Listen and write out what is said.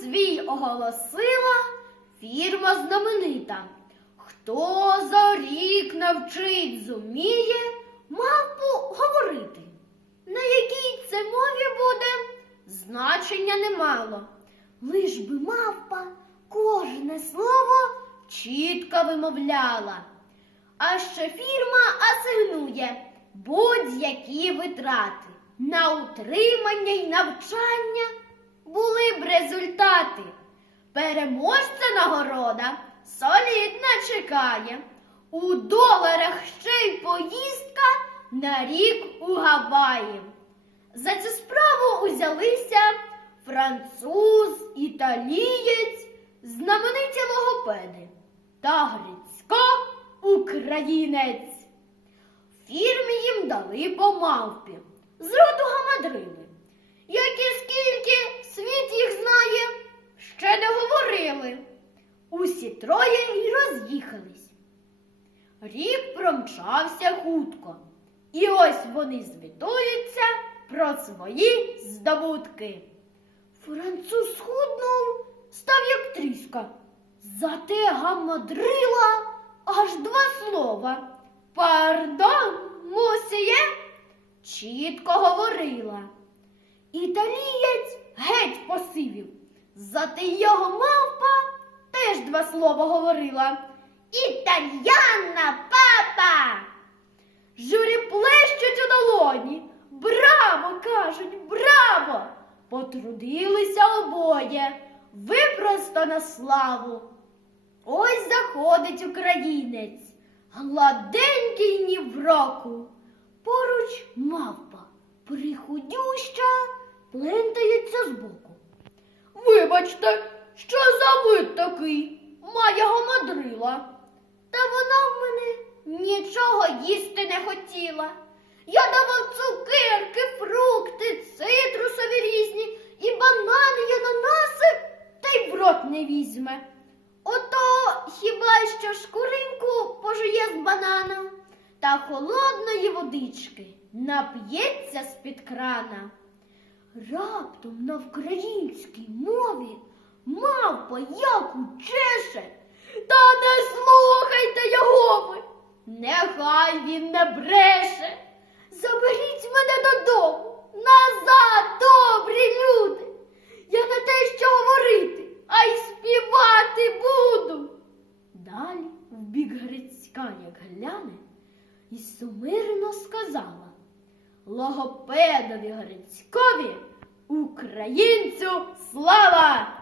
свій оголосила фірма знаменита. Хто за рік навчить зуміє мавпу говорити? На якій це мові буде, значення немало. Лиш би мавпа кожне слово чітко вимовляла. А ще фірма асигнує будь-які витрати на утримання й навчання були б результати. Переможця нагорода солідна чекає. У доларах ще й поїздка на рік у Гаваї. За цю справу узялися француз, італієць, знамениті логопеди та Грицько українець. Фірмі їм дали по мавпі з роду гамадрили. Як і скільки світ їх знає, ще не говорили. Усі троє й роз'їхались. Рік промчався хутко, і ось вони звітуються про свої здобутки. Француз схуднув, став як тріска. Зате гамадрила аж два слова. Пардон, мусіє, чітко говорила. Італієць геть посивів. Зате його мавпа теж два слова говорила. Італьяна папа. Журі плещуть у долоні. Браво, кажуть, браво! Потрудилися обоє, ви просто на славу. Ось заходить українець, гладенький ні в року. Поруч мавпа, прихудюща, плентається збоку. Вибачте, що за вид такий? Має гамадрила. Та вона в мене нічого їсти не хотіла. Я давав цукерки, фрукти, цитрусові різні, і банани, і ананаси, та й в рот не візьме. Ото хіба що шкуринку пожує з банана та холодної водички нап'ється з-під крана. Раптом на українській мові мавпа як учеше. Та не слухайте його ви, нехай він не бреше. Заберіть мене додому, назад, добрі люди. Я не те, що говорити, а й співати буду. Далі в бік Грицька, як гляне, і сумирно сказала логопедові горицькові українцю слава!